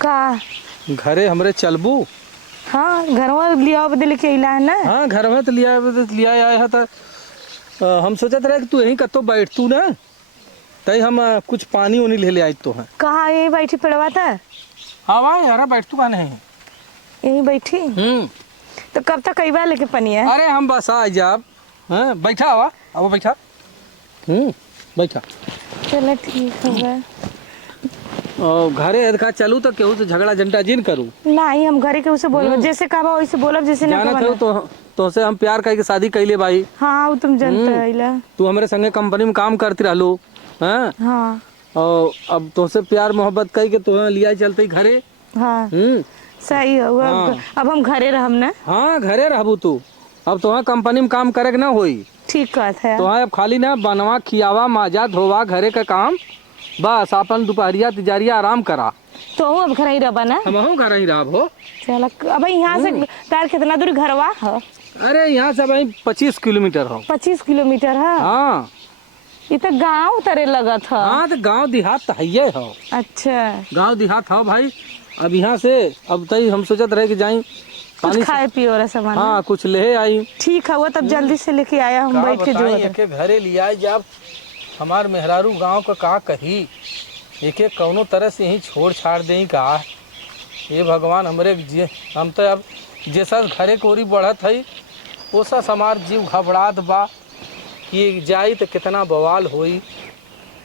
का घरे हमरे चलबू। हाँ घर लिया बदल के इला है ना। हाँ घर में तो लिया आया है तो हम सोचत रहे कि तू यहीं कतो बैठ तू ना तई हम कुछ पानी उनी ले आई तो है। कहाँ यही बैठी पड़वा था? हाँ भाई यार बैठ तू कहाँ नहीं। यही बैठी। तो कब तक कई बार लेके पनी है? अरे हम बस आ जाब। हाँ बैठा हवा अब बैठा। बैठा। चलो ठीक है। और घरे अदका चलू तो केहू से झगड़ा झंटा जिन करूँ। नहीं हम घरे के उसे बोलब जैसे कहा वैसे बोलब जैसे ना कहा तो से हम प्यार करके शादी कैले भाई। हाँ वो तुम जानते है। तू हमारे संगे कंपनी में काम करती रहलू। हाँ हाँ और अब तो से प्यार मोहब्बत कई के तो लिया चलते घरे। हाँ सही है। हाँ। अब हम घरे रहम ना। हाँ घरे रहबू तू। अब तो कंपनी में काम करे ना होई। ठीक बात है। तो अब खाली ना बनवा खियावा माजा धोवा घरे का काम बस अपन दोपहरिया तिजारिया आराम करा। तो अब घर ही रहा ना। हम घर ही रहा हो। चल अब यहाँ से तार कितना दूर घरवा है? अरे यहाँ से भाई 25 किलोमीटर हो। 25 किलोमीटर है। हाँ ये तो गाँव तरह लगा था। हाँ तो गांव देहात तो है हो। अच्छा गांव देहात हो भाई। अब यहाँ से अब तई हम सोचत रहे कि जाई कुछ खाए पियो वाला सामान। हाँ कुछ ले आई। ठीक है वो तब जल्दी से लेके आया हम बैठ के जो घरे लिया जब हमार मेहरारू गांव का कही एक एक कौनो तरह से यही छोड़ छाड़ दे का। ये भगवान हमरे हम तो अब जैसा घरे कोरी बढ़त है वैसा हमार जीव घबरात बा कि जाई तो कितना बवाल होई।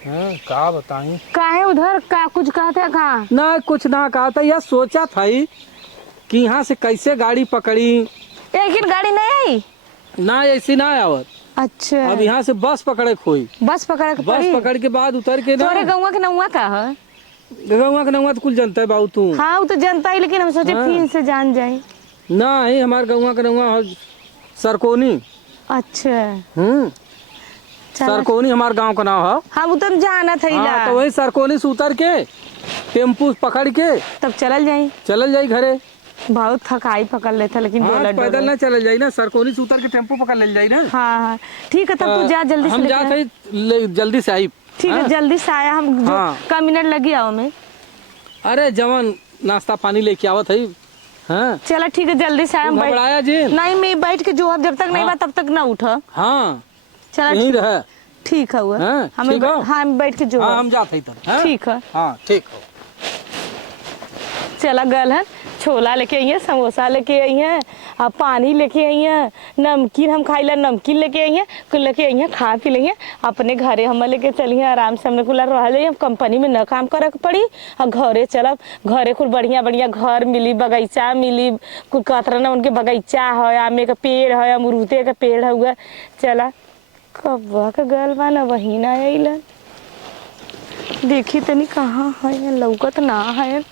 हाँ का बताई काहे उधर का कुछ कहते कहा ना कुछ ना कहा था। यह सोचा था कि यहाँ से कैसे गाड़ी पकड़ी। एक गाड़ी नहीं आई ना ऐसी ना आवत। अच्छा अब यहाँ से बस पकड़े खोई। बस पकड़ के बाद उतर के ना गौवा के नौवा का है। गौवा के नौवा तो कुल जनता है बाबू तू। हाँ वो तो जनता ही लेकिन हम सोचे फिर से जान जाए ना ही हमारे गौवा के नौवा सरकोनी। अच्छा सरकोनी हमारे गांव का नाम है। हाँ वो तो जाना था। हाँ, तो वही सरकोनी से उतर के टेम्पू पकड़ के तब चल जाई घरे। बहुत थकाई पकड़ लेता लेकिन हाँ, पैदल ना चल जाई ना सरकोनी से उतर के टेम्पू पकड़ ले जाई ना। हाँ हाँ ठीक है तब तू जा जल्दी से। हम जल्दी से आई। ठीक है जल्दी से आया हम। हाँ। का मिनट लगी आओ में। अरे जवान नाश्ता पानी लेके आवत है। हाँ चला ठीक है जल्दी से आया। घबराया जी नहीं मैं बैठ के जो जब तक नहीं बात तब तक ना उठा। हाँ चला यहीं रहे। ठीक है हुआ। हम बैठ के जो हम जाते ठीक है। हाँ ठीक हो। चला गल है छोला लेके आई है समोसा लेके आई है और पानी लेके आई है नमकीन हम खाई ला नमकीन लेके आई है कुल लेके आई है खा पी लेंगे अपने घरे हम लेके चली हैं आराम से हमने कुला रह जाइए कंपनी में न काम करे पड़ी और घरे चलब घरे कुल बढ़िया बढ़िया घर मिली बगीचा मिली कुल कतरना उनके बगीचा है आमे का पेड़ है अमरूदे का पेड़ हुआ। चला कब्बा का गल बा ना वही ना आइलन देखी तनी कहाँ है लौकत ना है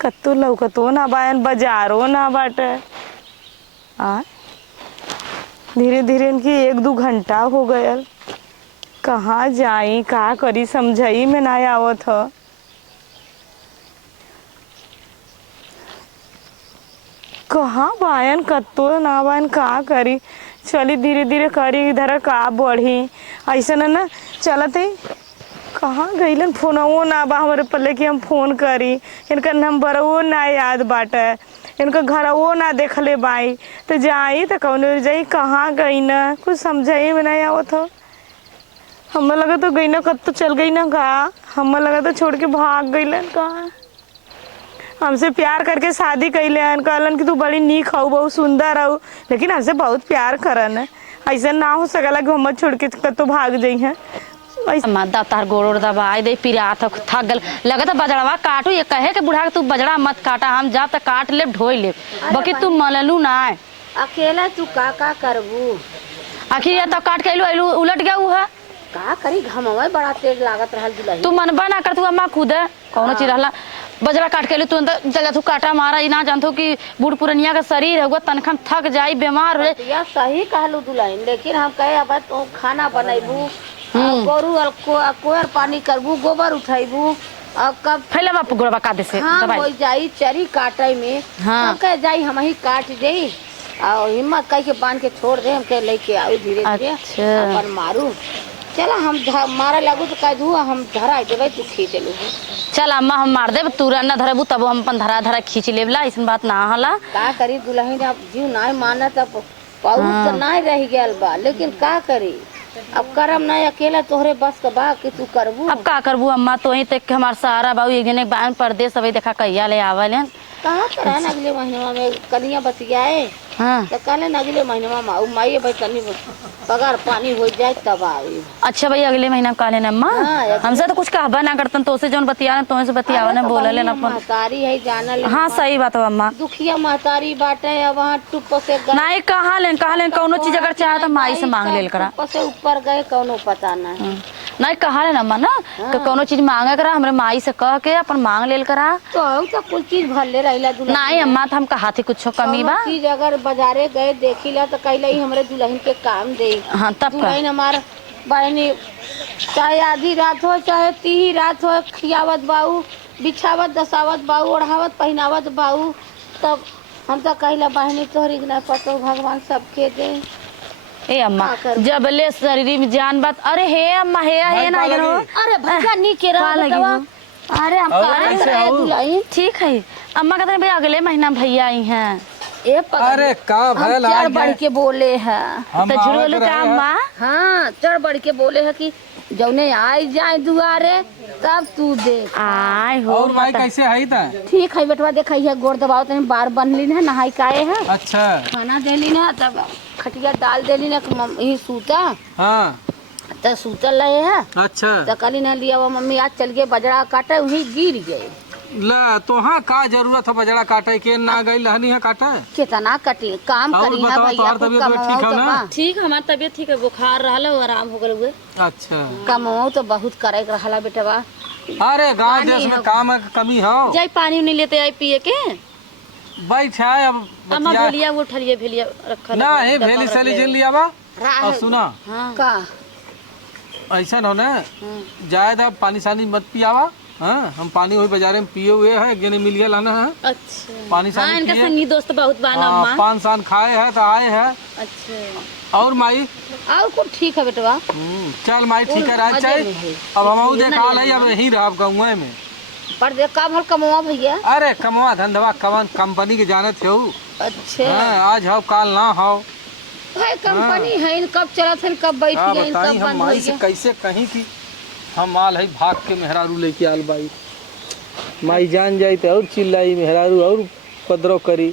कत्तो लौकतो ना बायन बाजारो ना बाटे। धीरे धीरे इनकी 1-2 घंटा हो गयल कहाँ जाई का करी समझाई में ना आवत ह। कहाँ बायन कत्तो ना बायन का करी चली धीरे धीरे करी इधर का बढ़ी ऐसा ना चलत है। कहाँ गईलन फोनवो ना बा हमारे पल्ले कि हम फोन करी इनका नंबरवो ना याद बाटे इनका घरवो ना देखले बाई तो जाई तो कौन जाई कहाँ गई ना कुछ समझाई में नहीं आवत हो। हमें लगा तो गई ना कब तो चल गई ना का हमें लगा तो छोड़ के भाग गईलन कहाँ। हमसे प्यार करके शादी कैले कहलन कि तू बड़ी नीक हो बहुत सुंदर हो लेकिन हमसे बहुत प्यार करन है ऐसा ना हो सकला कि हम छोड़ के कतो भाग जाई है। मत तार गोड़ दबाई दे पिरा थक गल लगता बजड़वा काटू ये कहे के बुढ़ा तू बजड़ा मत काटा हम जा तक काट ले ढोई ले बाकी तू मललू ना अकेला तू का करबू आखिर ये तो काट के आइलू उलट गया वो है का करी घमवा बड़ा तेज लागत रहल दुलही तू मनबा ना कर तू अम्मा खुद कौनो चीज रहला बजड़ा काट के तू चल तू काटा मारा ई ना जानतो कि बूढ़ पुरनिया का शरीर है तनखन थक जाई बीमार हो या सही कहलू दुलही लेकिन हम कहे अब तू खाना बनैबू गोरू कोयर पानी करबू गोबर उठाइबू अब कब फैला बाप गोरबा का दे से हाँ हो जाई चरी काटे में हम कहे जाई हम ही काट देई और हिम्मत कह के बांध के छोड़ दे हम कहे लेके आओ धीरे धीरे अपन मारू चला हम मारा लागू तो कह दू हम धरा देवे तू खींच लो। चल अम्मा हम मार देब तू न धरबू तब हम अपन धरा धरा खींच लेबला ऐसन बात ना होला। का करी दुल्हन अब जीव ना माना तब पाऊ तो ना रह गया बा, लेकिन का करी अब करम ना अकेला तोहरे बस का बा कि तू करबू। अब का करबू अम्मा तो ही तक हमार सहारा बाबू एक जने बान परदेस अबे देखा कहिया ले आवलन। कहाँ करा ना अगले महीने में कनिया बतियाए हाँ तो कल अगले महीने में माऊ माई भाई तनी पगार पानी हो जाए तब आवे। अच्छा भैया अगले महीना काले न अम्मा हाँ, हमसे तो कुछ कहबा ना करतन तो से जौन बतिया तो से बतियावा ना बोलले न अपन। महतारी है जानल। हाँ सही बात है अम्मा। दुखिया महतारी बाटे अब वहाँ टुप से नहीं कहा लेन कौनो चीज अगर चाहे तो माई से मांग लेल करा। टुप से ऊपर गए कौनो पता नहीं। नहीं कहा लेन अम्मा ना कि कौनो चीज मांगे करा हमरे माई से कह के अपन मांग लेल करा। तो कुछ चीज भरले रहिला दुल्हन। नहीं अम्मा तो हम कहा थी कुछ कमी बा चीज अगर बाजारे गए देखिला तो कहला ही हमरे दुल्हन के काम दे। हाँ तब का दुल्हन हमार बहनी चाहे आधी रात हो चाहे तीही रात हो खियावत बाऊ बिछावत दसावत बाऊ ओढ़ावत पहनावत बाऊ तब हम तो कहला बहनी तोहरी न पतो भगवान सबके दे। ए अम्मा जब ले शरीर में जान बात अरे हे अम्मा हे ना करो। अरे भैया नीचे रह अरे हम दुल्हन ठीक है अम्मा कहते भैया अगले महीना भैया आई हैं। ए अरे का भैल चढ़ बढ़ के बोले है तो झुरोलू का अम्मा। हाँ चढ़ बढ़ के बोले है कि जौने आई जाए दुआरे तब तू देख आय हो और भाई कैसे है ता? ठीक है बेटवा देखा है गोड़ दबाओ तनी बार बनली है नहाई काए है अच्छा खाना देली ना तब खटिया डाल देली ना यही सूता हाँ तो सूतल रहे है अच्छा तो कली ना लिया वो मम्मी आज चल गए बजड़ा काटे वही गिर गए। ला तो हाँ का जरूरत है बजड़ा काटे के ना गई लहनी है काटे कितना कटी काम और करी है बताओ, भैया तोहार तबीयत ठीक है ना? ठीक हमार तबीयत ठीक है बुखार रहल आराम हो गल हुए। अच्छा कमाओ तो बहुत करे रहला बेटवा। अरे गांव देश में काम है कमी हो जाई पानी नहीं लेते आई पिए के बैठ है अब अम्मा बतिया भेलिया वो ठरिए भेलिया रखल ना है भेली सली जिन लिया बा और सुना का ऐसा हो ना जायदा पानी सानी मत पियावा। हाँ हम पानी वही बाजारे में पिए हुए है जने मिल गया लाना है अच्छा पानी हाँ सानी इनका पिए संगी दोस्त बहुत बाना हाँ, अम्मा। पान सान खाए है तो आए है अच्छा और माई और कुछ ठीक है बेटवा। चल माई ठीक है राज चाहे अब हम देखा है अब यही रहा गाँव में पर देख का भल कमवा भैया। अरे कमवा धंधवा कवन कंपनी के जानत हो। अच्छा हाँ, आज हो काल ना हो भाई कंपनी है इन कब चला था कब बैठ हाँ गई बताई कब हम बंद हो माई से गया। कैसे कहीं की हम माल है भाग के मेहरारू लेके आल बाई माई जान जाई तो और चिल्लाई मेहरारू और पदरो करी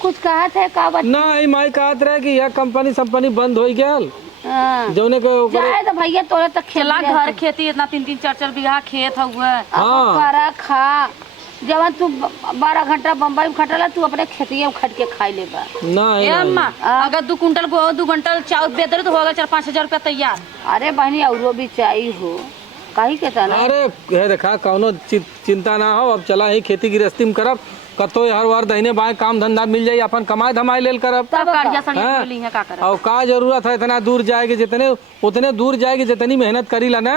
कुछ कहा थे का बच्चा। ना ही माई कहत रहे कि यह कंपनी बंद हो गया हाँ। जौने के जाए तो भैया तोरे तक खेला घर खेती इतना 3-4 बीघा खेत हुआ। हाँ। करा खा जब तू 12 घंटा बम्बई में खटला तू अपने खेतिए में खट के खाई ले बा। ना ए है अम्मा अगर 2 कुंटल को 2 कुंटल चावल बेदर तो होगा 4-5 हजार रुपया तैयार। अरे बहनी औरो भी चाहिए हो कहीं के तना। अरे है देखा कौनो चिंता ना हो अब चला ही खेती गृहस्थी में करब कतो हर वार दहीने बाएं काम धंधा मिल जाई अपन कमाई धमाई लेल करब तब कर्जा सड़ी हाँ। बोली है का कर। और का जरूरत है इतना दूर जाएगी जितने उतने दूर जाएगी जितनी मेहनत करी ला ना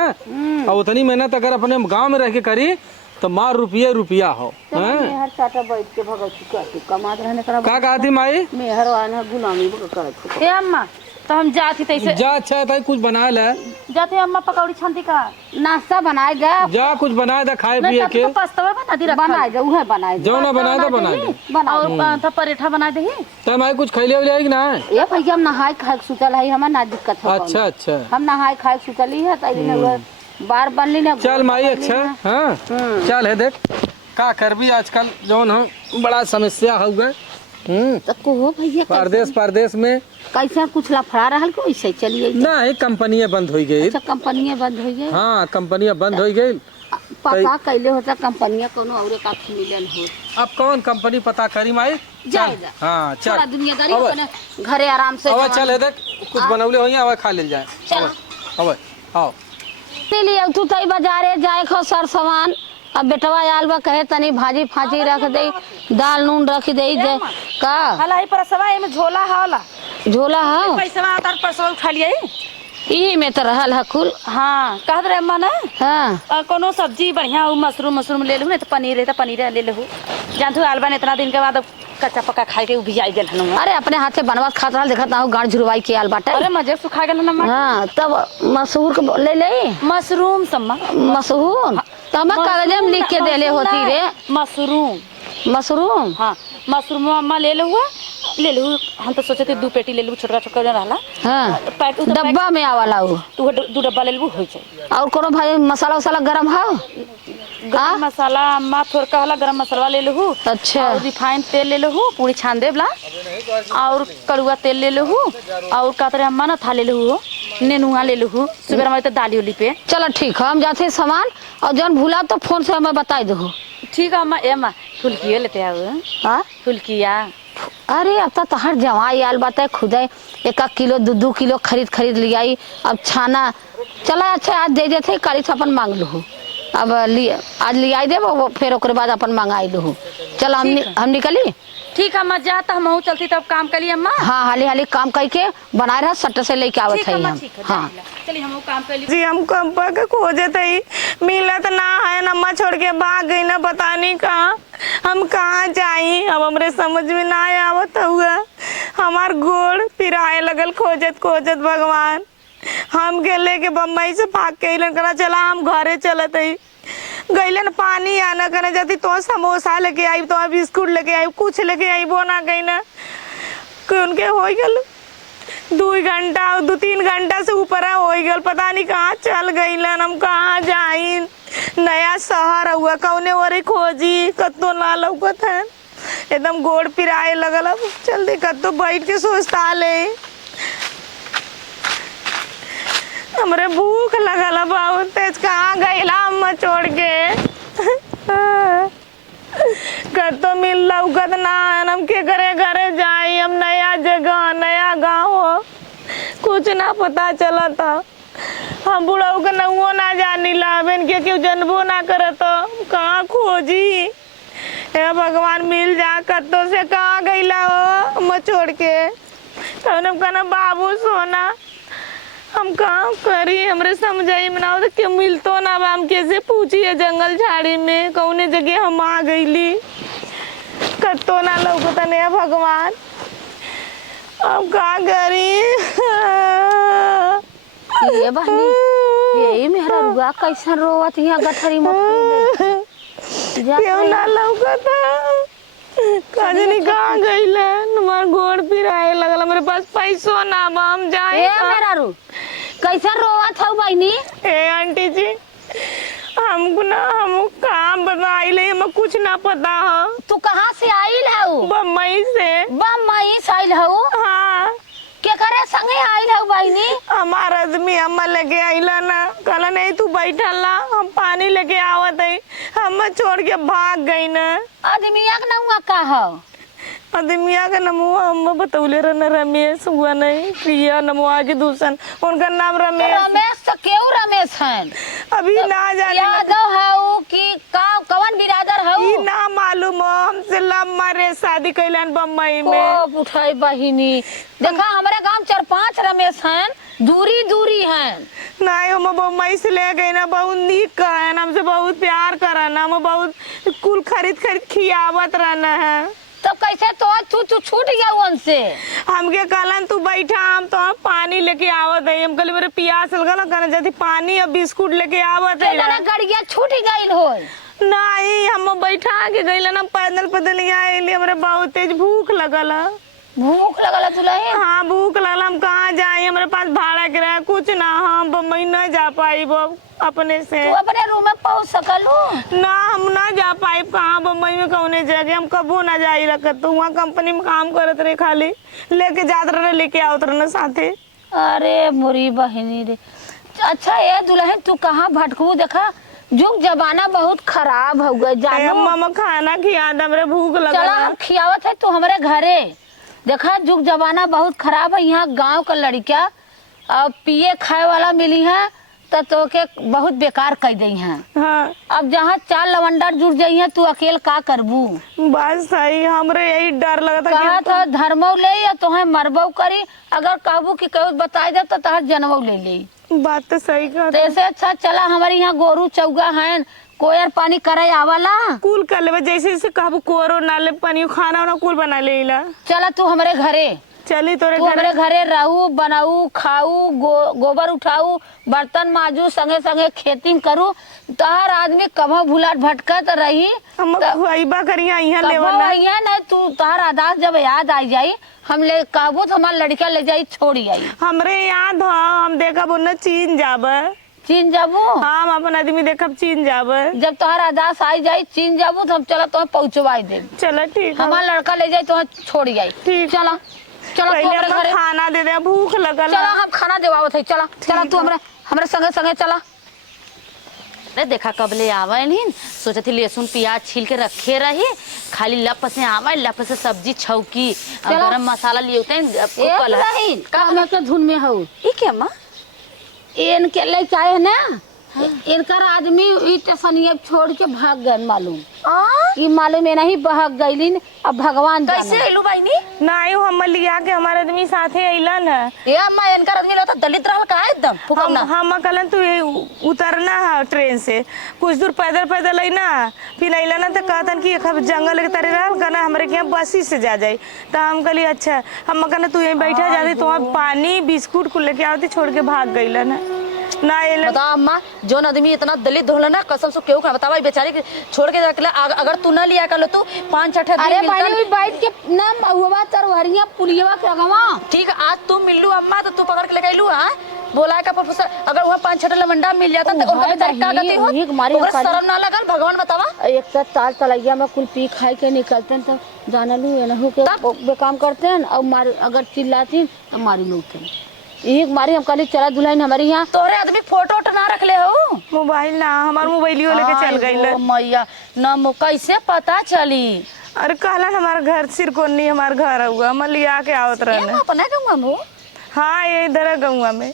और उतनी मेहनत अगर अपने गांव में रह के करी तो मार रुपया हो। मेहर चाटा बैठ के भगत कमात रहने करा का कहती माई मेहर आना गुलामी करत ए अम्मा तो हम जाती तैसे जा अच्छा था कुछ बना ले जाते अम्मा पकौड़ी छंदी का नाश्ता बनाए दे जा कुछ बना दे खाए नहीं पिए तब के तो पस्तवा बना दी रखा बनाए दे उहे बनाए दे जो ना बनाए तो बना दे बना और तो परेठा बना दे। तो माई कुछ खैले उले कि ना ये भैया हम नहाए खाए के सुतल है हमार ना दिक्कत है अच्छा अच्छा हम नहाए खाए के सुतली है तई बार बनली ना चल माई अच्छा हाँ चल है देख का करबी आजकल जौन हम बड़ा समस्या हो गए तो को भैया परदेश में कैसा कुछ लफड़ा रहल को ऐसे चलिए ना ही कंपनियां बंद हो गई। अच्छा कंपनियां बंद हो गई। हाँ कंपनियां बंद हो गई। पता कैले होता कंपनियां कोनो औरे का मिलन हो। अब कौन कंपनी पता करी माई जाएगा हाँ चल थोड़ा दुनियादारी अपने घरे आराम से अब चल है देख कुछ बनौले हो अब खा ले जाए अब आओ लिए तू तई बाजारे जाए खो सर सामान अब बेटवा आल बा कहे तनी भाजी फाजी रख दे दाल नून रख दे का हला ही परसवा में झोला होला झोला है पैसा तार परसवा उठा लिया यही में तो रहल है कुल। हाँ कहत रहे अम्मा ना हाँ कोनो सब्जी बढ़िया हो, मशरूम मशरूम ले लूँ, नहीं तो पनीर है तो पनीर ले लूँ। जानतू आलबा ने इतना दिन के बाद कच्चा पक्का खाए के भी आई गल हनु। अरे अपने हाथ से बनवा खात रहल, देखत ना गाड़ झुरवाई के आल बाटे। अरे मजे सुखा गल ना। हाँ तब मसूर के ले ले मशरूम सम्मा मशहूर तब कागज में लिख के देले होती रे। मशरूम मशरूम हाँ मशरूम अम्मा ले लूँ ले लूँ। हम तो सोचे थे 2 पेटी ले लूँ, छोटा छोटा जो रहला हाँ पैक डब्बा में आवाला वो। तू 2 डब्बा ले लूँ हो जाए। और कोनो भाई मसाला वसाला गरम है? गरम मसाला अम्मा थोड़ा कहला गरम मसाला ले लूँ। अच्छा और रिफाइंड तेल ले लूँ, पूरी छान दे बला, और कड़ुआ तेल ले लूँ, और कहते अम्मा ना था ले लूँ, नेनुआ ले लूँ। सुबह हमारे तो दाली उली पे। चलो ठीक है, हम जाते सामान और जौन भूला तो फोन से हमें बताई दो। ठीक है अम्मा। ए अम्मा फुल्किया लेते आओ। हाँ फुल्किया अरे अब तो हर जवाई आल बात है, खुद 1 किलो 2 किलो खरीद लियाई। अब छाना चला अच्छा आज दे देते काली से अपन मांग लूँ। अब आज लियाई दे वो फिर ओकरे बाद अपन मंगाई लूँ। चल हम निकली। ठीक है अम्मा जा तो हम चलती तब काम करी अम्मा। हाँ हाली हाली काम करके बनाए रहा सट्टे से लेके आवत है हम। हाँ चलिए हम काम कर जी हम कंपा के खोजे थे, मिलत ना है, नम्मा छोड़ के भाग गई ना, पता नहीं कहाँ हम कहाँ जाई। अब हमरे समझ में ना आवत हुआ, हमार गोड़ पिराए लगल खोजत खोजत भगवान। हम के लेके बम्बई से भाग के अलन करा, चला हम घरे चलत है। गईलन पानी आना करने जाती तो समोसा लेके आई, तो बिस्कुट लेके आई, कुछ लेके आई, वो ना गई ना उनके हो गल 2-3 घंटा से ऊपर हो गल, पता नहीं कहाँ चल गईलन। हम कहाँ जाई, नया शहर हुआ कौने ओरे खोजी, कतो ना लौकत है, एकदम गोड़ पिराए लगल। अब जल्दी कतो बैठ के सोचता ले, हमरे भूख लगल बहुत तेज, कहाँ गईला अम्मा छोड़ के। कतो मिल लौकत ना, हम के घरे जाई, हम नया जगह नया गाँव हो, कुछ ना पता चला था। हम बुढ़ाऊ के नहुओ ना जानी लावेन के क्यों जनबो ना करत, कहाँ खोजी। हे भगवान मिल जा, कतो से कहाँ गईला हो अम्मा छोड़ के। तो हम कहना बाबू सोना हम काम करी, हमरे समझाई मनाओ तो क्यों मिलतो ना, हम कैसे पूछिए जंगल झाड़ी में कौने जगह हम आ गईली, कतो ना लौकता ने भगवान। अब का करी। ये बहनी यही मेरा रुआ कैसन रोवत यहाँ गठरी में क्यों ना लौकता, काजनी कहाँ गईलन, हमार गोड़ पिराए लगल, मेरे पास पैसो ना बा, हम जाए मेरा रू कैसा रोवत हौ बहनी? ए आंटी जी हमको ना, हम काम बताइले, हमें कुछ ना पता है। तू कहाँ से आइल हौ? बम्बई से। बम्बई से आइल हौ? हाँ। के करे संगे आइल हौ बहनी? हमार आदमी अम्मा लेके आइला ना, कहला नहीं तू बैठल ना, हम पानी लेके आवत है, हम छोड़ के भाग गई ना। आदमिया के नाम का हौ? आदमिया का नाम अम्मा बतौले रहना रमेश हुआ नहीं, प्रिया नमवा के दूसर, उनका नाम रमेश। रमेश तो क्यों रमेश है? अभी ना जाने यादव हौ कि कौन बिरादर हौ? ई ना मालूम, हमसे लव मैरिज शादी कैलन बम्बई में। ओ उठाई बहिनी, देखा हमारे गांव 4-5 रमेश हैं, दूरी हैं। नहीं हम बम्बई से ले गए ना, बहुत नीक कहन, हमसे बहुत प्यार करन, हम बहुत कुल खरीद खियावत रहना है। तो कैसे तो तू छूट गया उनसे? हमके कहलन तू बैठा, हम तो हम पानी लेके आवत है, हम कहले मेरे प्यास लगल, कहना जाती पानी और बिस्कुट लेके आवत है। गड़िया छूट गई हो? नहीं हम बैठा के गईलन, हम पैदल आइली, हमरे बहुत तेज भूख लगल। भूख लगल तुला? हाँ भूख लगल, हम कहाँ जाए, हमारे पास भाड़ा किराया कुछ ना, हम बम्बई न जा पाई अपने से। तू अपने रूम में पहुंच सकलू? ना हम ना जा पाई, कहाँ बम्बई में कौने जगह, हम कबो ना जाई रखत, तो वहाँ कंपनी में काम करत रहे, खाली लेके जात रहे, लेके आवत रहे साथे। अरे मोरी बहनी रे। अच्छा ये दुल्हन तू कहाँ भटकू, देखा जुग जमाना बहुत खराब हो गए जानो। मम्मा खाना खिया दे, हमरे भूख लगल। चला हम खियावत है, तू हमारे घरे देखा जुग जमाना बहुत खराब है, यहाँ गांव का लड़का अब पिए खाए वाला मिली है तो के बहुत बेकार कह दी हैं। हाँ अब जहाँ 4 लवंडर जुड़ जाई हैं तू अकेले का करबू। बात सही, हमरे यही डर लगता कहा कि था धर्मौ ले या तोहे मरबौ करी, अगर कहबू कि कहू बताई दे तो तहर जनमौ ले ली। बात तो सही तो कहता। ऐसे अच्छा चला हमारे यहाँ गोरू चौगा हैं, कोयर पानी करे आवला। कुल कर लेबे, जैसे जैसे कहबू कोरो नाले पानी खाना वाना कुल बना लेला। चला तू हमारे घरे, चली तोरे तू घर। हमारे घरे रहू, बनाऊ, खाऊ, गोबर उठाऊ, बर्तन माजू, संगे संगे खेती करू। तहर आदमी कभो भुलाट भटकत रही हम खुआइबा करिया यहाँ लेवल ना तू तहर आदास जब याद आई जाई हम ले कहबो तो हमार लड़का ले जाई छोड़ी आई। हमरे याद ह, हम देखब उन्हें चीन जाबे। चीन जाबू? हम अपन आदमी देखब चीन जाबे। जब तोहर आदास आई जाई चीन जाबू तो हम चला तो पहुँचवाई दे। चलो ठीक है। हमार लड़का ले जाई तो छोड़ी आई। ठीक। चला चला तू पहले हमारे हम घरे, खाना दे दे, भूख लगल चला है। हम खाना देवावत है। चला चला तू हमारे संगे संगे चला। अरे देखा कब ले आवे नहीं, सोचे थी लहसुन प्याज छील के रखे रही, खाली लप से आवे, लप से सब्जी छौकी, गरम मसाला लिए होते हैं। का के धुन में हूँ ई क्या माँ? इनके ले चाहे ना इनकर आदमी स्टेशन छोड़ के भाग गए मालूम। ये मालूम है नहीं बहक गईलिन। अब भगवान कैसे अइलू बाईनी? नहीं हम लिया के हमारे आदमी साथे अइलन है। ये अम्मा इनका आदमी लगता दलित रहल का एकदम फुकौना। हम कहलन तू ये उतरना है ट्रेन से, कुछ दूर पैदल पैदल अइना, फिर अइला ना तो कहतन कि जंगल के तरह रहल कहना हमरे के यहाँ बसी से जा जाई। तो हम कहली अच्छा, हम कहना तू यहीं बैठा जाती, तो पानी बिस्कुट को लेके आवती, छोड़ के भाग गईलन है ना। बता अम्मा, जोन आदमी इतना दलित होला ना कसम से केहू का बतावा बेचारी के छोड़ के रखला। अगर तू ना लिया कर तू 5-6 अरे भाई बैठ के ना महुआ तरवरिया पुलिया के लगवा। ठीक है, आज तू मिलू अम्मा तो तू पकड़ के लेके आइलू। हां बोला का प्रोफेसर, अगर वहां 5-6 लवंडा मिल जाता तो उनका बेचारी का गति हो? ओकरा शर्म ना लगल? भगवान बतावा। एक तो ताल तलैया में कुल पी खाई के निकलते हैं तो जानलू एनहु के बेकाम करते हैं और मार अगर चिल्लाती मारी लोग एक मारी। हम कहली चला दुल्हन हमारे यहाँ। तोरे आदमी फोटो वोटो ना रख ले हो? मोबाइल ना, हमार मोबाइलियो लेके चल गई। मैया ना कैसे पता चली? अरे कहला हमारा घर सिरकोनी हमार घर हुआ, हम लिया के आवत रहने। अपने गाँव में? हाँ ये इधर गाँव में।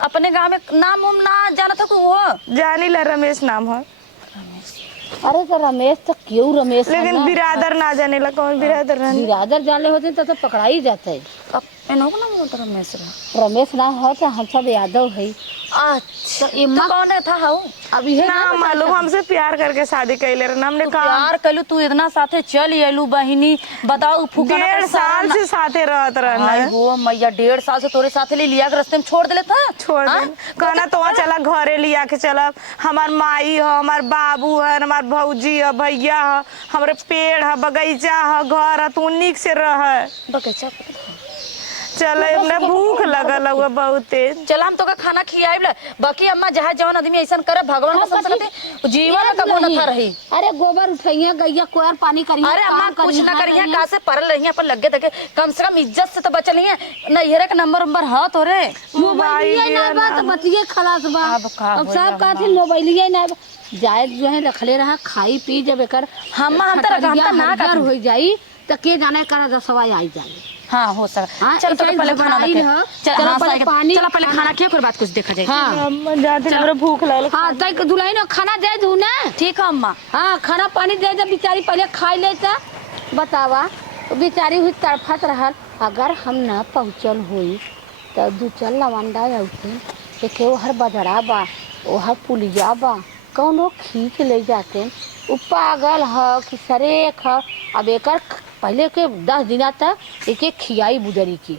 अपने गाँव में नाम उम ना जाना था वो? जानी ला, रमेश नाम है। अरे तो रमेश तो क्यों रमेश, लेकिन बिरादर ना जाने ला। कौन बिरादर? बिरादर जाने होते तो पकड़ा ही जाता है। अब इन्हों का नाम होता रमेश? रमेश ना हो तो हम सब यादव है। अच्छा तो कौन था? हाउ अब ये ना मालूम, हमसे प्यार करके शादी कैले रहना। हमने कहा प्यार कलू तू इतना साथे चल आलू बहिनी, बताओ 1.5 साल से साथे रहत रहना। वो मैया 1.5 साल से तोरे साथे ले लिया रास्ते में छोड़ देले था? छोड़ दे कहना तो चला घरे लिया के चला। हमार माई है, हमार बाबू है, हमार भौजी है, भैया है, हमारे पेड़ है, बगीचा है, घर है, तू निक से रह। बगीचा चल हमने भूख लगल हुआ बहुते। चला हम तो का खाना खियाइब। बाकी अम्मा जहाँ जवान आदमी ऐसा करे भगवान को समझते जीवन में कबो न था रही। अरे गोबर उठाइए गैया कोयर पानी करिए। अरे अम्मा कुछ ना करिए, का से परल रही अपन लगे तके कम से कम इज्जत से तो बचल है ना। ये के नंबर है तोरे मोबाइल ना बात बतिए खलास बा। अब सब कहते मोबाइलिए ना जाए जो है रखले रहा खाई पी जब एकर हम ना कर हो जाई तो के जाने करा दसवाई आई जाए। हाँ हो सका। चल तो पहले खाना पानी, चला पहले खाना खिया फिर बात कुछ देखा जाए। हाँ जाते हमरा भूख लगल। हाँ तक दुल्हन खाना दे दू ना। ठीक है अम्मा। हाँ खाना पानी दे दे, बेचारी पहले खाई ले तो बतावा बेचारी हुई तड़फत रहल। अगर हम ना पहुँचल हुई तो 2-4 लवंडा आते एक हर बजरा बा ओहर पुलिया बा कौनो खींच ले जाते। उ पागल है कि सरेख है। अब एक पहले के 10 दिन तक एक खियाई बुजरी की,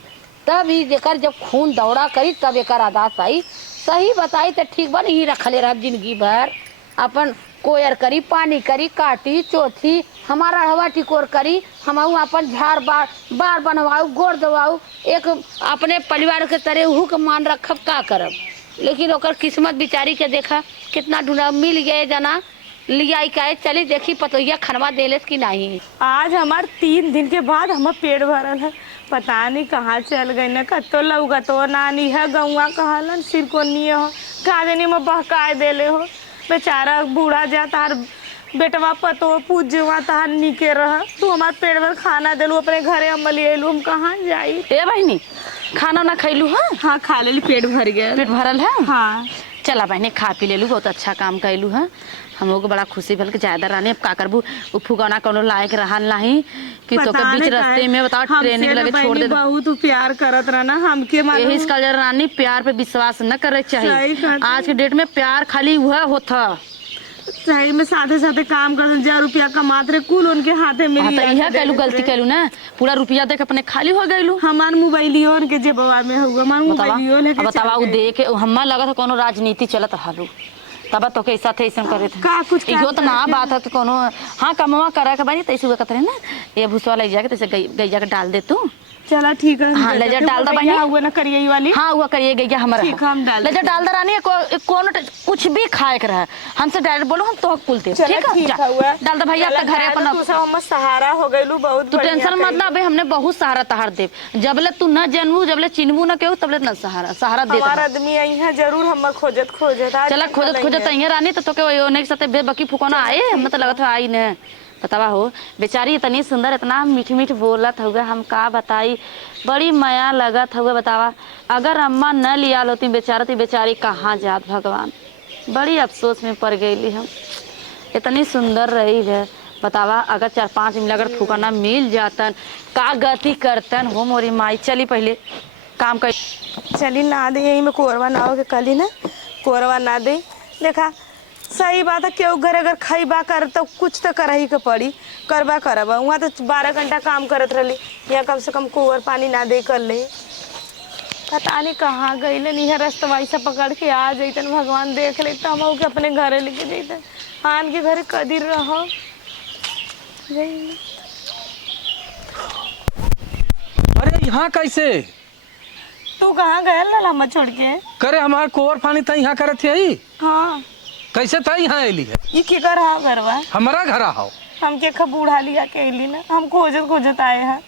तब ही जेकर जब खून दौड़ा करी तब एक आदास आई। सही बताई तो ठीक बन ही रखले रह जिंदगी भर। अपन कोयर करी, पानी करी, काटी चौथी, हमारा हवा टिकोर करी, हम अपन झाड़ बार बनवाऊ, गोड़ दवाऊ, एक अपने परिवार के तरह उहू के मान रखब का करब। लेकिन ओकर किस्मत बिचारी के देखा कितना ढूंढा मिल गए जना लिया का। चली देखी पतोहिया खनवा देलेस कि नहीं। आज हमार 3 दिन के बाद हमार पेट भरल है। पता नहीं कहाँ चल गई न, कतो लौगा तो नानी है गौवा कहलन सिरकोनी हो का देनी में बहकाए देले हो। बेचारा बूढ़ा जा तार बेटवा पतो पूजवा तार निके रह। तू हमार पेट भर खाना देलू, अपने घरे हम ले लू, हम कहाँ जाई? ए बहिनी खाना ना खैलू? हाँ हाँ खा ले, पेट भर गया। पेट भरल है? हाँ चला बहने खा पी ले लू, बहुत अच्छा काम कैलू है। हम लोग को बड़ा खुशी भल के ज्यादा रहने। अब का करबू, उ फुगौना कोनो लायक रहल नहीं कि तो के बीच रास्ते में बताओ ट्रेनिंग लगे छोड़ दे। बहुत प्यार करत रहना हमके यही इसका रानी, प्यार पे विश्वास न करे चाहिए। आज के डेट में प्यार खाली वह होता सही में, साथे साथे काम कर 1000 रुपया कमात रहे, कुल उनके हाथे में यह कैलू गलती कैलू ना, पूरा रुपया देख अपने खाली हो गयलू। हमार मोबाइलियो के जेबवा में हुआ, हमार मोबाइलियो लेके बतावा उ देख हम्मा लगा था कोनो राजनीति चलत रहलू, तब तो के साथ ऐसा करे थे का कुछ इहो तो ना बात है कोनो। हाँ कमवा करा के बानी तैसे हुआ कहते ना, ये भूसवा ले जाके तैसे गैया के डाल दे तू। चला ठीक है, हाँ ले जा डाल दो बहनी। हुआ ना करिए वाली, हाँ हुआ करिए गैया हमारा, ठीक हम डाल ले जा डाल दे रानी। कौन कुछ भी खाए के रहा हमसे डायरेक्ट बोलो, हम तो कुल दे। ठीक है डाल दे भैया अपने घरे अपन। तू सब हम सहारा हो गइलू, बहुत तू टेंशन मत ना, अबे हमने बहुत सहारा तहार दे। जबले तू न जनबू, जबले चिन्हबू न केहू, तबले न सहारा दे। हमार आदमी आई है जरूर, हम खोजत चला खोजत आई है रानी। तो के ओने के साथे बेबकी फुकोना आए, हम तो लगत आई न। बतावा हो बेचारी इतनी सुंदर, इतना मीठ मीठ बोलत हुए, हम का बताई, बड़ी माया लगत हुए। बतावा अगर अम्मा न लिया होती बेचारा, तो बेचारी कहाँ जात भगवान। बड़ी अफसोस में पड़ गई हम, इतनी सुंदर रही है। बतावा अगर 4-5 मिनट अगर फुकाना मिल जातन, का गति करतन हो मोरी माई। चली पहले काम कर, चली ना दे यही में कोरवा ना हो के कली ना कोरवा ना दे। देखा सही बात है, केहू घर अगर खैबा कर तो कुछ तो करही के पड़ी, करबा करब। वहाँ तो 12 घंटा काम करत रही, यहाँ कम से कम कुंवर पानी ना दे कर ले। पता नहीं कहाँ गईलन, यह रास्ता ऐसा पकड़ के आ जैतन, भगवान देख ले तो हम के अपने घरे लेके जैतन। आन के घरे कदीर रहो। अरे यहाँ कैसे? तू कहाँ गया लाला हम छोड़ के? करे हमार कोवर पानी था यहाँ करे थे। हाँ कैसे था यहाँ अली है? ये के कर हा घरवा? हमारा घर आओ। हम के बूढ़ा लिया के अली ना, हम खोजत आए हैं।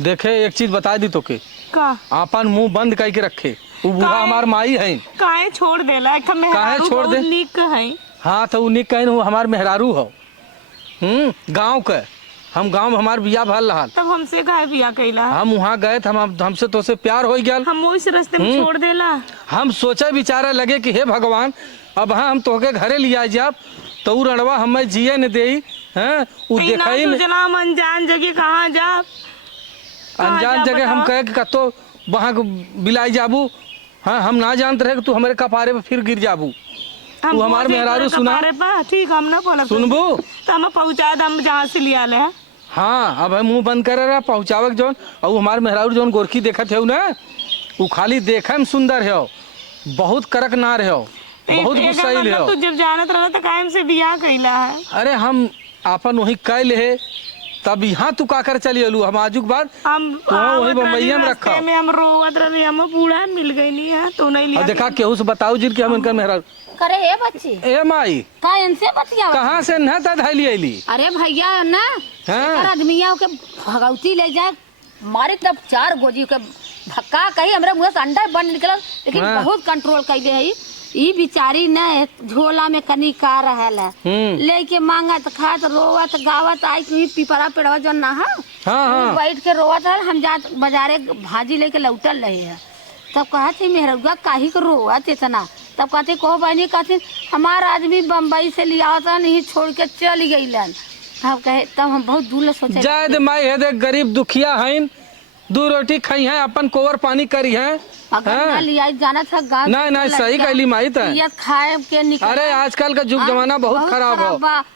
देखे एक चीज बता दी तो के का अपन मुंह बंद करके रखे। वो बूढ़ा हमार माई है, काहे छोड़ देला? एक काहे छोड़ दे? लीक है। हाँ तो उ निक कहीं हमार मेहरारू हो। गाँव के, हम गांव में हमार बिया भल रहा। तब हमसे काहे बिया कैला? हम वहाँ गए थे, हमसे तो से प्यार हो गया, हम उस रास्ते में छोड़ देला। हम सोचे विचारे लगे कि हे भगवान, अब हाँ हम तोहके घरे लिया जाब तो उ रणवा हमें जिए न दे। हैं उ देखई न जनाम अनजान जगह कहाँ जा, अनजान जगह हम कहे कि कतो वहाँ बिलाई जाबू। हाँ हम ना जानते रहे कि तू हमारे कपारे पे फिर गिर जाबू। तू हमारे मेहरारू सुना, ठीक हम ना बोला सुनबू तो हम पहुँचा दे, हम जहाँ से लिया ले। हाँ अब हम मुंह बंद करे रहा पहुँचावे जौन। और हमारे मेहरारू जौन गोरखी देखत है ना, वो खाली देखे में सुंदर है, बहुत करक नार है, बहुत गुस्सैल है। तू जब जानत रहा तो कायम से बियाह कैला है? अरे हम अपन वही कैल है, तब यहाँ तू का कर चली अलू। हम आजुक बाद हम वही बम्बई में रखा। हम रोवत रहे, हम बूढ़ा मिल गई नहीं है तो नहीं लिया। देखा केहू से बताओ जिन कि हम इनका मेहरारू। करे हे बच्ची ए माई का इनसे बतिया? कहाँ से न धैली अली? अरे भैया ना आदमिया के भगवती ले जाए मारे, तब 4 गोजी के धक्का कही हमरा मुंह से अंडा बन निकल, लेकिन बहुत कंट्रोल कैले है। ई बिचारी न झोला में कनी का रहल है, लेके मांगत खात रोवत गावत आई कि पिपरा पेड़वा जो ना है बैठ के रोवत है। हम जात बाजारे भाजी लेके लौटल रहे है, तब कहा थे मेहरुआ काहे को रोवत इतना? तब कहते कहो बहनी, कहते हमारा आदमी बम्बई से लिया था, नहीं छोड़ के चल गई। तब कहे, तब हम बहुत दूर सोचे जायद माई है देख गरीब दुखिया हैं, 2 रोटी खाई है, अपन कोवर पानी करी है। अगर लिया जाना था गाँव नहीं सही कहली माई तो खाए के निकल। अरे आजकल का युग जमाना बहुत खराब हो।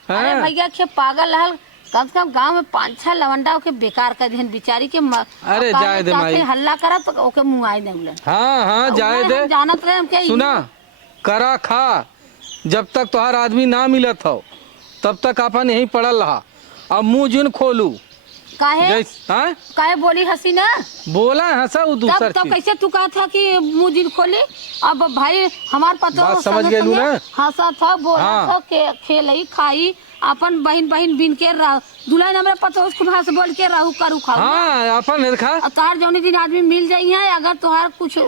अरे भैया के पागल रहल, कम से कम गाँव में 5-6 लवंडा के बेकार कर दे बिचारी के। अरे जाए दे माई, हल्ला करा तो ओके मुँह आई दे। हाँ जाए दे। जानत रहे सुना करा खा, जब तक तुम्हार आदमी ना मिलत हो तब तक अपन यही पड़ल रहा। अब मुँह जिन खोलू काहे बोली हसी ना बोला हंसा वो दूसरा तब कैसे तू कहा था कि मुँह जिन खोली? अब भाई हमार पता समझ गए ना, हंसा था बोला था खेल खाई अपन बहन बिन के दुल्हन हमरा पता उसको भाष बोल के रहू करू खाऊ। हाँ अपन देखा तोहार जौनी दिन आदमी मिल जाई है, अगर तोहार कुछ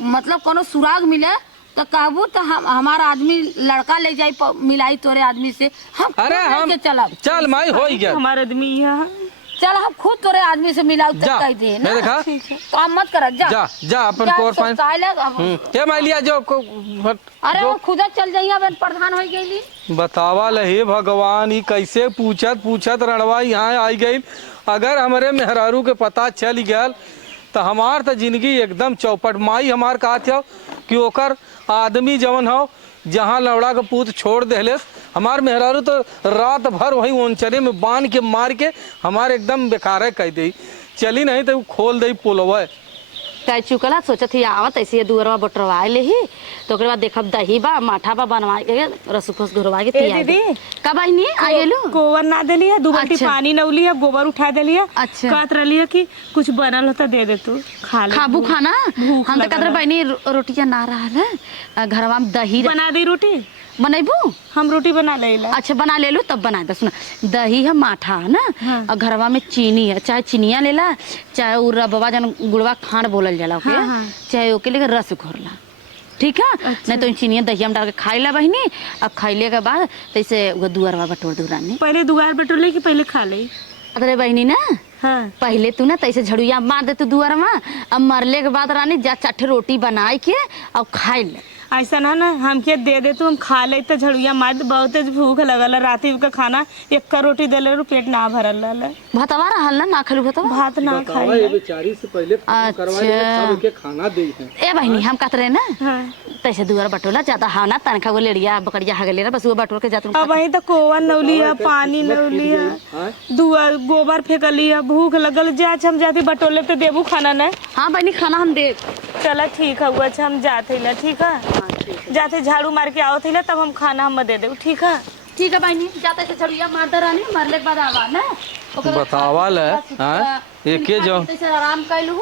मतलब कोनो सुराग मिले तो कहबू तो हमारा आदमी लड़का ले जाई मिलाई तोरे आदमी से। हम अरे हम चलब चल माई हो गया हमारा आदमी यहाँ चल हम खुद तोरे आदमी से मिलाऊ तक जा कह दे मैं देखा काम मत कर जा जा जा अपन कोर फाइन ये मैं लिया जो अरे वो खुदा चल जाइए अब प्रधान हो गई बतावा लहे भगवान ही कैसे पूछत पूछत रणवा यहाँ आई गई। अगर हमारे मेहरारू के पता चल गया तो हमार तो जिंदगी एकदम चौपट। माई हमार कहा था कि ओकर आदमी जवन हो जहाँ लौड़ा के पूत छोड़ देले हमार मेहरारू तो रात भर वही ओंचने में बांध के मार के हमार एकदम बेकार कह दी। चली नहीं तो खोल दे पुलवा कह चुकला सोचत ही आवत ऐसे दुअरवा बटरवाए ले ही तो ओकरे बाद देखब दही बा माठा बा बनवा के रसुफस घरवा के पिया दीदी का बहिनी आ गेलू गोबर ना देली है 2 बाल्टी अच्छा। पानी नौली है गोबर उठा देली है अच्छा। कहत रही है कि कुछ बनल होता दे दे तू खा ले खाबू खाना भूख हम तो लगल कतर है। बहिनी रोटिया ना रहल है घरवा में दही बना दी रोटी बनैबू हम रोटी बना लेला अच्छा बना ले लो तब बना दे सुना दही है माठा है ना हाँ। और घरवा में चीनी है चाहे चीनिया लेला चाहे उ रबवा जन गुड़वा खांड बोलल जाला ओके हाँ, हाँ। चाहे ओके लेके रस घोरला ठीक है नहीं तो चीनिया दही में डाल के खाई ला बहिनी अब खैले के बाद तैसे वो दुअरवा बटोर दुरानी पहले दुआर बटोले कि पहले खा ले अरे बहिनी ना हाँ पहले तू ना तैसे झड़ुया मार दे तू दुआर में अब मरले के बाद रानी जा चाटे रोटी बनाए के अब खाई ले ऐसा ना ना हमके दे दे तू हम खा ले तो झड़ुया मार दे बहुत भूख लगल राती का खाना 1 रोटी दे ले पेट ना भरल रहल भतवा रहल ना खलू भतवा भात ना खाई बेचारी से पहले अच्छा खाना दे ए बहिनी हम कहत रहे ना हाँ तैसे दुआर बटोला ज्यादा हा ना तनखा वो लेड़िया बकड़िया हगले ना बस वो बटोर के जात अब वही तो कोवा नौली है पानी नौली है दुआर गोबर फेंकली है भूख लगल जा हम जाती बटोले तो देबू खाना ना हाँ बहनी खाना हम दे चला ठीक है हुआ हम जाते ना ठीक है जाते झाड़ू मार के आओ थे ना तब हम खाना हम दे देबू ठीक है ठीक है बहनी जाते से झड़िया मार दे रानी मरले के बाद आवा ना बतावा ले हां एके जो तैसे आराम कैलू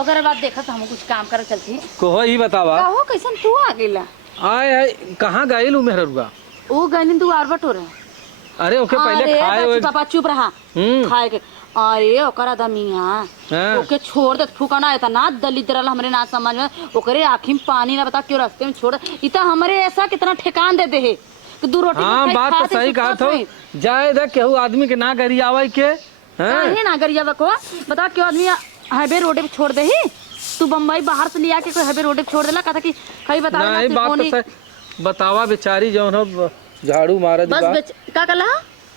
ओकर बाद देखत हम कुछ काम करे चलती कोहो ही बतावा काहो कैसन तू आ गेला आय कहाँ गइल मेहरुआ ओ गनी तू आर बटोर अरे ओके पहले खाए अरे पापा चुप रहा हम्म। खाए के अरे ओकर आदमिया हाँ। ओके छोड़ दे फुकाना है ना दलित रहल हमरे ना समझ में ओकरे आँखी में पानी ना बता क्यों रास्ते में छोड़ इता हमरे ऐसा कितना ठेकान दे दे है कि 2 रोटी हाँ खाई बात तो खाते सही सुखत कहा नहीं। तो जाए दे केहू आदमी के ना करी आवे के हैं काहे ना गरिया बको बता क्यों आदमी हाईवे रोड पे छोड़ दे ही तू बम्बई बाहर से लिया के कोई हाईवे रोड पे छोड़ देला कहता कि कहीं बता नहीं बात तो सही बतावा बेचारी जौन हो झाड़ू मारत बस बा का कला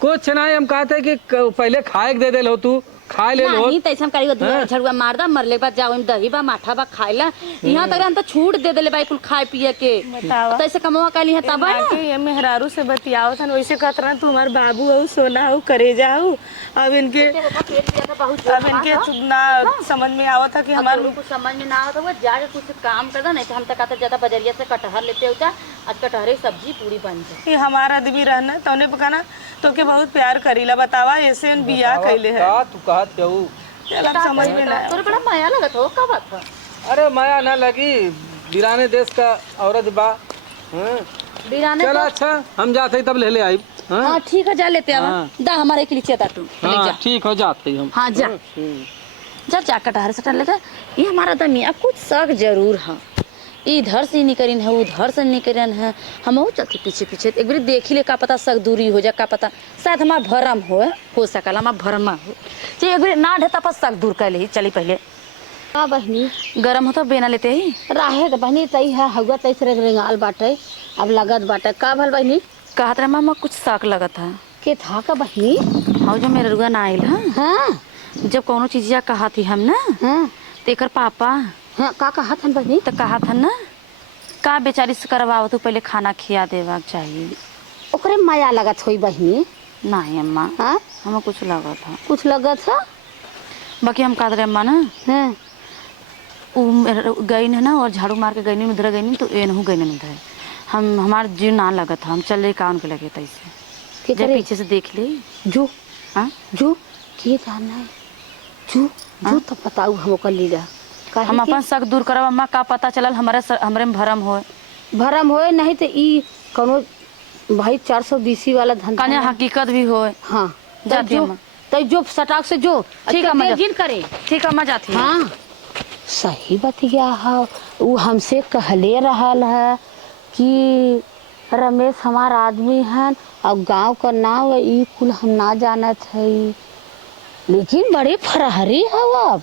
कुछ नहीं हम कहते कि पहले खाए के दे दे लो तू खाए ले लो नहीं तैसे हम करी झड़ुआ मार दा मरले के बाद जाओ में दही बा माठा बा खाइला यहाँ तक हम तो छूट दे देले भाई कुल खाए पिए के बतावा तैसे कमवा काली है तब ना ये मेहरारू से बतियाओ था वैसे कहत रहा तू हमार बाबू हो सोना हो करेजा हो अब इनके ना समझ में आवत था कि हमार कुछ समझ में ना आता वो जाके कुछ काम कर दो नहीं तो हम तक कहते ज्यादा बजरिया से कटहर लेते होता आज कटहरे की सब्जी पूरी बन जाए ये हमारा आदमी रहना तो उन्हें पकाना तो के बहुत प्यार करीला बतावा ऐसे बियाह कैले है का तू कहत केहू चल समझ में ना तोरे बड़ा माया लगत हो का बात है अरे माया ना लगी वीराने देश का औरत बा हैं बीराने चल अच्छा हम जाते तब ले आई हाँ हाँ ठीक है जा लेते आवा हाँ। दा हमारे के लिए चेता तू ले जा हाँ ठीक हो जाते हम हाँ जा जा जा कटहर से लेगा ये हमारा दमिया कुछ शक जरूर है इधर से निकरिन है उधर से निकरिन है हम चलते पीछे पीछे एक बार देख ही ले का पता शक दूरी हो जाए का पता शायद हमारा भरम हो सकल हमारा भरमा हो चाहे एक बार ना ढेता पर शक दूर कर ले चली पहले हाँ बहनी गरम हो तो बेना लेते ही राहे तो बहनी तई है हवा तई से रेंगाल बाटे अब लगत बाटे का भल बहनी कहत रहे मामा कुछ शक लगत है के था का बहनी हाँ जो मेरे रुआ ना आयल है हाँ जब कोनो चीज या कहा थी हम ना हाँ तो एकर पापा हाँ का कहा था बहनी तो कहा था ना का बेचारी से करवाओ तो पहले खाना खिया देवा चाहिए ओकरे माया लगत होई बहनी नहीं अम्मा हाँ हमें कुछ लगा था कुछ लगत है बाकी हम कहते रहे अम्मा ना हाँ गई है ना और झाड़ू मार के गई उधर गई तो एनहू गई नहीं उधर हम हमारा जीव ना लगा था हम चल रहे कान के लगे तैसे के जब करे पीछे से देख ले जो हाँ जो के जानना है जो जो तो बताऊ हम ओकर लीला हम अपन शक दूर करब अम्मा का पता चलल हमरे में भरम हो भरम होए नहीं तो ई कोनो भाई 420 वाला धंधा कन्या है। हकीकत भी हो हाँ जाती जो अम्मा तो जो सटाक से जो ठीक है, मैं जिन करे ठीक है अम्मा जाती है हाँ सही बतिया है वो हमसे कहले रहल है कि रमेश हमारा आदमी है और गांव का नाम ई कुल हम ना जानत है लेकिन बड़े फरहरी हव अब,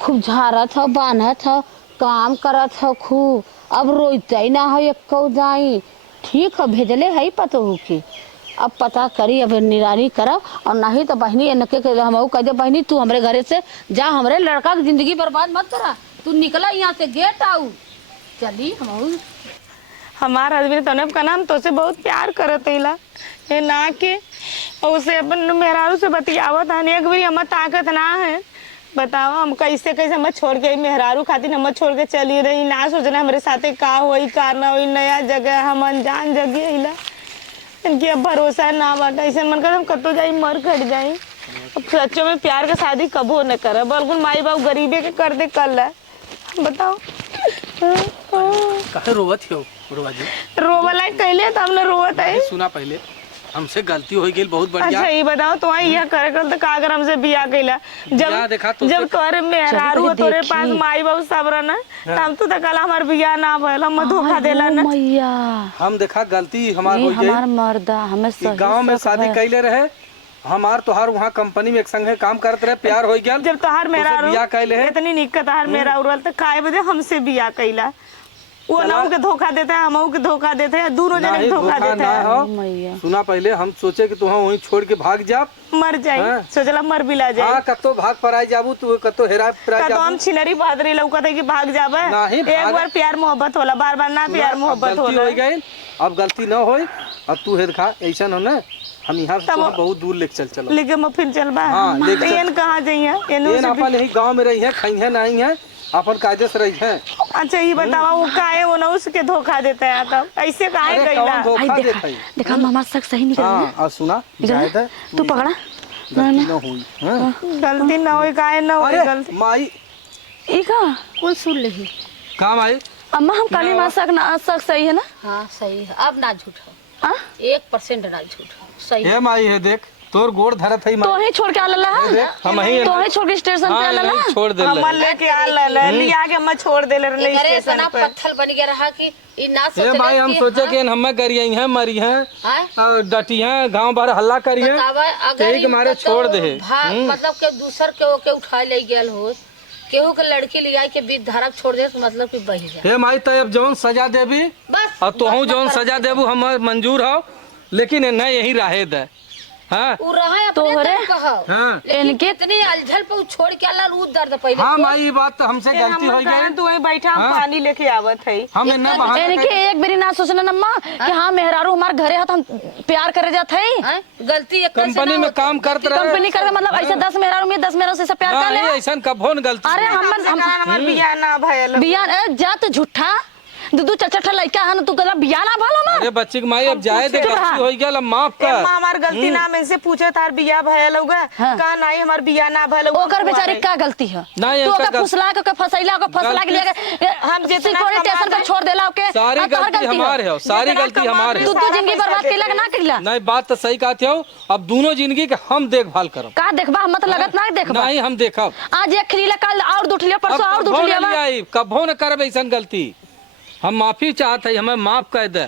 खूब झारत हो, बांधत हो, काम करत हो खूब। अब रोते ना हो एक दाई। ठीक है, भेजले है पतोहू के, अब पता करी, अब निरानी करब। और नहीं तो बहनी इनके हम कह दे, बहनी तू हमरे घरे से जा, हमरे लड़का की जिंदगी बर्बाद मत करा, तू निकला यहाँ से, गेट आऊ। चली हम हमार हस्बैंड तनब का नाम तो से बहुत प्यार करत हिला, ये ना के उसे अपन मेहरारू से बतियावत हन। एक बारी हम ताकत ना है, बताओ हम कैसे कैसे हम छोड़ के मेहरारू खातिर हम छोड़ के चली रही, ना सोचना हमारे साथे का होई का ना होई। नया जगह, हम अनजान जगह हिला, इनकी अब भरोसा ना बाटा। ऐसे मन कर हम कतो जाई मर कट जाई। अब सच्चों में प्यार का शादी कबो न कर, बल्कि माई बाप गरीबे के कर दे कल है। बताओ काहे रोवत हो रुआ जी? रोवला कैले तो हमने रोवत है। सुना, पहले हमसे गलती हो गई, बहुत बढ़िया। अच्छा ये बताओ तो यह करे कर तो का अगर हमसे बिया कैला, जब तोरे मेहरारू हो, तोरे पास माई बाबू सब रहना, हम तो कल हमार बिया ना भइल, हम धोखा देला ना। मैया हम देखा गलती हमार हो हमार गई। मर्दा हमें सही गांव में शादी कैले रहे, हमार तोहार वहाँ कंपनी में एक संगे काम करते रहे, प्यार हो गया। जब तोहार मेहरारू बिया कैले है, इतनी निकट तोहार मेहरारू रहल तो काहे बजे हमसे बिया कैला? वो नाऊ के धोखा देते हैं, हमऊ के धोखा देते हैं, दोनों जने के धोखा देते हैं। मैया सुना, पहले हम सोचे कि तुम वहीं छोड़ के भाग जा, मर जाए, सोचला मर बिला जाए। हाँ, कतो भाग पराई जाबू, तू कतो हेरा पराई तो जाबू। हम छिनरी बहादुरी लौकत है कि भाग जाबे। नहीं, एक बार प्यार मोहब्बत होला, बार बार ना प्यार मोहब्बत गलती होला। हो गई, अब गलती न होई। अब तू हेद खा, ऐसा हो ना, हम यहाँ से बहुत दूर लेके चलो। लेके मैं फिर चलबा। हाँ, लेके चल। एन कहाँ जाइए? एन अपन यही गांव में रही है, खाई है नहीं है, अपन कायदे से रही है। अच्छा ये बतावा, वो काहे वो ना उसके धोखा देता है? तब ऐसे काहे गईला? धोखा देता है। देखा मामा शक सही निकल हाँ, और सुना, जायद है, तू पकड़ा गलती न हुई। हाँ। गलती ना होई, काहे ना होई अरे गलती? माई, इका कौन सुन ले? काम आई। अम्मा हम काली माँ शक सही है ना? हाँ सही है, अब ना झूठ हो, हाँ? 1% ना झूठ हो, सही है। हे माई है, देख तोर गोड़ धरत है तो ही छोड़ के आला है, देख हम ही तो ही छोड़ के स्टेशन पे आला है। छोड़ दे हम लेके आ लिया के मैं छोड़ देले रहे इधरे स्टेशन इतना पे। पत्थर बन गया रहा कि ई ना हे सोचले भाई, हम सोचे कि हम गरियई हैं, मरी हैं, डटी हैं, गांव बाहर हल्ला करी हैं, अगर के मारे छोड़ दे। मतलब के दूसर के ओके उठा ले गेल हो, केहू के लड़की लिया के बीच धारक छोड़ दे तो मतलब कि बही जाए। हे माई, तो अब जौन सजा देबी बस और तोहू जौन सजा देबू हम मंजूर हो, लेकिन न यही राहे दे। हाँ उ रहा अपने तोहरे? तन कहो, हाँ लेकिन इतनी अलझल पे उ छोड़ के अल्लाह रू दर्द पहले। हाँ माई, ये बात तो हमसे गलती हो गई। तू वहीं बैठा, हम हाँ। पानी लेके आवत है। हम इन्ना बहाना इनके एक बेरी ना सोचना नम्मा कि हाँ मेहरारू हमारे घरे हाथ हम प्यार करे जात है। हैं? गलती एक कंपनी में काम करते रहे, कंपनी करके मतलब ऐसे 10 मेहरारू में 10 मेहरारू से प्यार कर ले। नहीं ऐसा कभो न गलती। अरे हमार बिया ना भयल। बिया जा तो झूठा दूधू चचठा लड़का है ना, तू कला बिया ना भालो मां। अरे बच्ची की माई, अब जाए दे, गलती हो गया, अब माफ कर। हमार गलती ना, में से पूछे तार बिया भयल होगा, का नहीं हमार बिया ना भयल होगा। ओकर बेचारी का गलती है? नहीं, तू ओकर ओकर फुसला के फसैला के फसला के लिए हम जितना स्टेशन पे छोड़ देला ओके। सारी गलती हमार है, सारी गलती हमार है। तू जिंदगी बर्बाद केला कि ना केला? नहीं, बात तो सही कहते हो, अब दोनों जिंदगी के हम देखभाल करब। का देखबा हम तो लगत ना देखबा। नहीं, हम देखब। आज एक खिला, कल और दूठलिया, परसों और दूठलिया। कभो न करब ऐसा गलती। हम माफी चाहते, हमें माफ कर दे।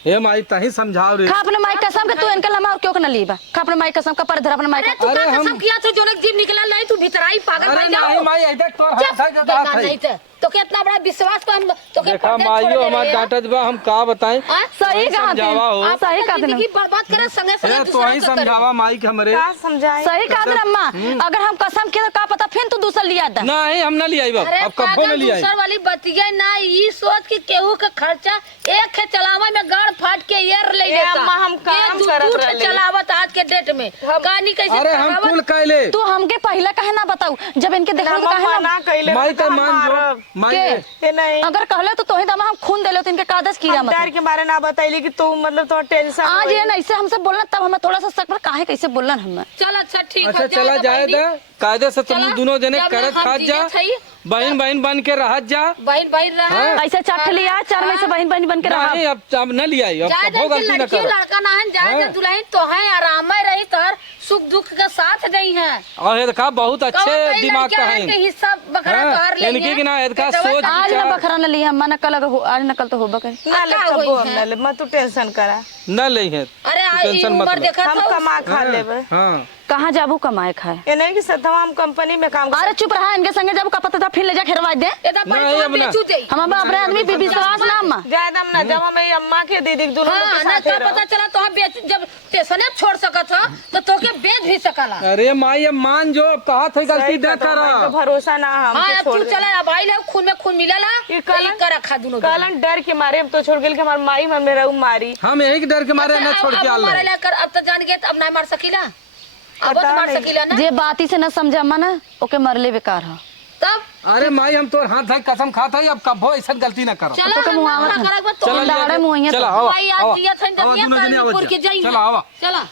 हे माई, तही समझाओ रे। खा अपने माई कसम के तू इनके लमा और क्यों के न लीबा? खा अपने माई कसम का पर धर अपने माई का। तू का कसम किया तो जोने जीव निकला नहीं, तू भीतराई पागल बन जाओ। नहीं माई, देख तोर हाथ है देखा नहीं तो के इतना बड़ा विश्वास पे हम तो के देखा माइयो हमार डांटत बा, हम का बताएं। सही कहा समझावा हो। आप सही कहा जिंदगी बर्बाद करे संगे संगे तो ही समझावा माई के हमरे। का समझाए? सही कहा अम्मा, अगर हम कसम किए तो का पता फिर तू दूसरा लिया दा। नहीं, हम न लिया अरे अब कभो न लिया। दूसर वाली बतिया ना, ई सोच के केहू का खर्चा एक है चलावे में गाड़ फाट के एर ले लेता। अम्मा, हम काम करत रहले। चलावत आज के डेट में कहानी कैसे अरे हम कुल कैले। तू हमके पहला काहे ना बताऊ? जब इनके देखा तो काहे ना ना कैले माई तो मान जो माई के नहीं। अगर कहले तो तोही दमा हम खून देले तो इनके कादस कीड़ा मत। प्यार के बारे ना बताइली कि तू मतलब तो टेंशन आज ये ऐसे हमसे बोलना, तब हमें थोड़ा सा शक पर काहे कैसे बोलन हम। चल अच्छा ठीक है। अच्छा चला जाए दे, कायदे से तुम चला, दोनों जने जब करत हम खात जा, जीवित हई। बहन बहन बन के रहत जा। बहन बहन रहा ऐसे चाट लिया 4 महीने से बहन बहन बन के रहा। नहीं, अब न लिया, अब जाए कभो गलती न लड़की कर। लड़का ना है, जाए दुल्हन तो है, आराम में रही तर सुख दुख के साथ गई है। और देखा बहुत अच्छे दिमाग का है। हिस्सा बकरा तोहर ले इनकी कि ना इनका सोच आज ना बकरा न लिया मन कल आज न कल तो होबा करे। ना ले कबो ना ले, मत तू टेंशन करा। न ले है, अरे टेंशन मत उम्र ले। देखा हम कमा खा लेबे। हाँ कहाँ जाबू कमाए खाए? ये नहीं कि सतवा हम कंपनी में काम अरे चुप रहा, इनके संगे जाबू का पता था फिर ले जा खेरवा दे। एदा पर नहीं, तो अब ना। बेचू दे। हम अपने आदमी पे विश्वास ना अम्मा। ज्यादा ना जब हम अम्मा के दीदी दोनों हां के ना साथ तो पता चला तो हम बेच जब स्टेशन छोड़ सकत ह तो तोके बेच भी सकला। अरे माई अब मान जो, अब कहा थे गलती न कर। भरोसा ना हम हां के अब छोड़ तू दे। चला अब आइल है खून में खून मिलला ये तो ई कर रखा दोनों। कलन डर के मारे हम तो छोड़ गेल के हमार माई मन में रहू मारी। हम यही के डर के मारे न छोड़ के आल मारे रहे। ला कर अब तो जान गए अब ना मार सकीला। अब तो पता मार नहीं। सकीला ना जे बाती से न समझ अम्मा ना ओके मरले बेकार है। तब अरे माई हम तो हाथ धर कसम खाता है, अब कबो ऐसा गलती न करो। चला तो मुआवजा ना करक चला दाड़े मुहैया चला तो। आवा भाई आज दिया था आवा, दुनिया दोनों जने का आवा पुर के जा। जाई चला आवा। चला